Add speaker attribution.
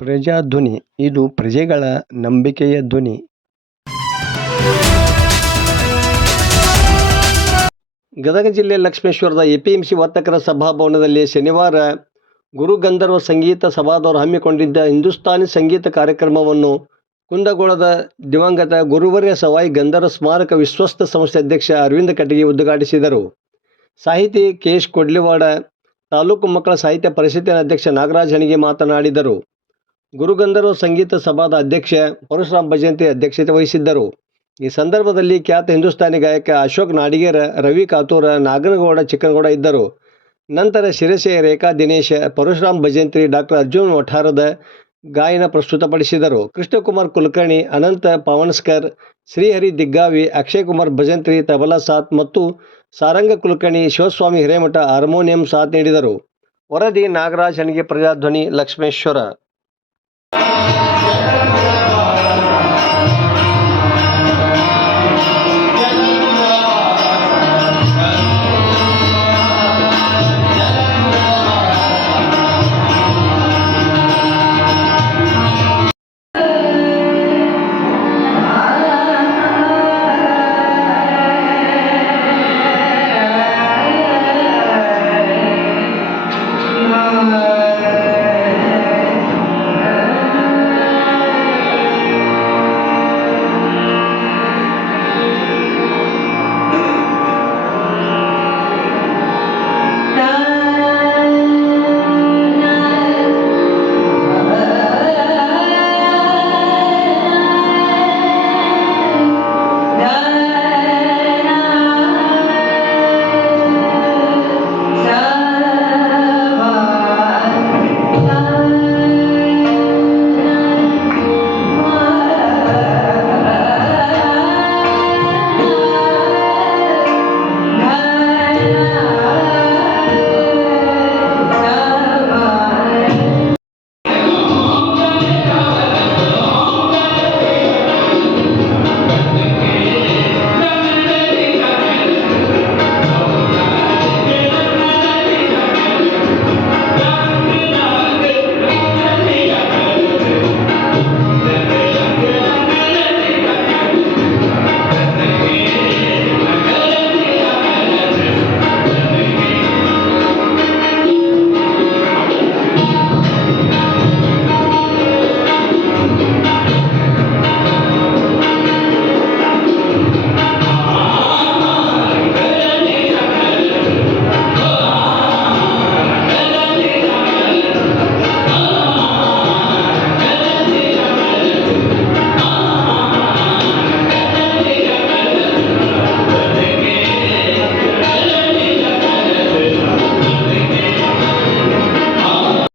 Speaker 1: ಪ್ರಜಾಧ್ವನಿ, ಇದು ಪ್ರಜೆಗಳ ನಂಬಿಕೆಯ ಧ್ವನಿ. ಗದಗ ಜಿಲ್ಲೆ ಲಕ್ಷ್ಮೇಶ್ವರದ ಎಪಿಎಂಸಿ ವರ್ತಕರ ಸಭಾಭವನದಲ್ಲಿ ಶನಿವಾರ ಗುರು ಗಂಧರ್ವ ಸಂಗೀತ ಸಭಾದವರು ಹಮ್ಮಿಕೊಂಡಿದ್ದ ಹಿಂದೂಸ್ತಾನಿ ಸಂಗೀತ ಕಾರ್ಯಕ್ರಮವನ್ನು ಕುಂದಗೋಳದ ದಿವಂಗತ ಗುರುವರ್ಯ ಸವಾಯಿ ಗಂಧರ್ವ ಸ್ಮಾರಕ ವಿಶ್ವಸ್ತ ಸಂಸ್ಥೆ ಅಧ್ಯಕ್ಷ ಅರವಿಂದ ಕಟಗಿ ಉದ್ಘಾಟಿಸಿದರು. ಸಾಹಿತಿ ಕೆ ಕೊಡ್ಲಿವಾಡ, ತಾಲೂಕು ಮಕ್ಕಳ ಸಾಹಿತ್ಯ ಪರಿಷತ್ತಿನ ಅಧ್ಯಕ್ಷ ನಾಗರಾಜ್ ಹಣಿಗೆ ಮಾತನಾಡಿದರು. ಗುರುಗಂಧರ್ವ ಸಂಗೀತ ಸಭಾದ ಅಧ್ಯಕ್ಷ ಪರಶುರಾಮ್ ಭಜಂತಿ ಅಧ್ಯಕ್ಷತೆ ವಹಿಸಿದ್ದರು. ಈ ಸಂದರ್ಭದಲ್ಲಿ ಖ್ಯಾತ ಹಿಂದೂಸ್ತಾನಿ ಗಾಯಕ ಅಶೋಕ್ ನಾಡಿಗೇರ, ರವಿ ಕಾತೂರ, ನಾಗನಗೌಡ, ಚಿಕ್ಕನಗೌಡ ಇದ್ದರು. ನಂತರ ಶಿರಸೆ ರೇಖಾ ದಿನೇಶ, ಪರಶುರಾಮ್ ಭಜಂತ್ರಿ ಡಾಕ್ಟರ್ ಅರ್ಜುನ್ ವಠಾರದ ಗಾಯನ ಪ್ರಸ್ತುತಪಡಿಸಿದರು. ಕೃಷ್ಣಕುಮಾರ್ ಕುಲಕರ್ಣಿ, ಅನಂತ ಪವನ್ಸ್ಕರ್, ಶ್ರೀಹರಿ ದಿಗ್ಗಾವಿ, ಅಕ್ಷಯ್ ಕುಮಾರ್ ಭಜಂತ್ರಿ, ತಬಲಾ ಸಾಥ್ ಮತ್ತು ಸಾರಂಗ ಕುಲಕರ್ಣಿ ಶಿವಸ್ವಾಮಿ ಹಿರೇಮಠ ಹಾರ್ಮೋನಿಯಂ ಸಾಥ್ ನೀಡಿದರು. ವರದಿ ನಾಗರಾಜ್ ಹಣಿಗೆ ಪ್ರಜಾಧ್ವನಿ ಲಕ್ಷ್ಮೇಶ್ವರ. Yeah.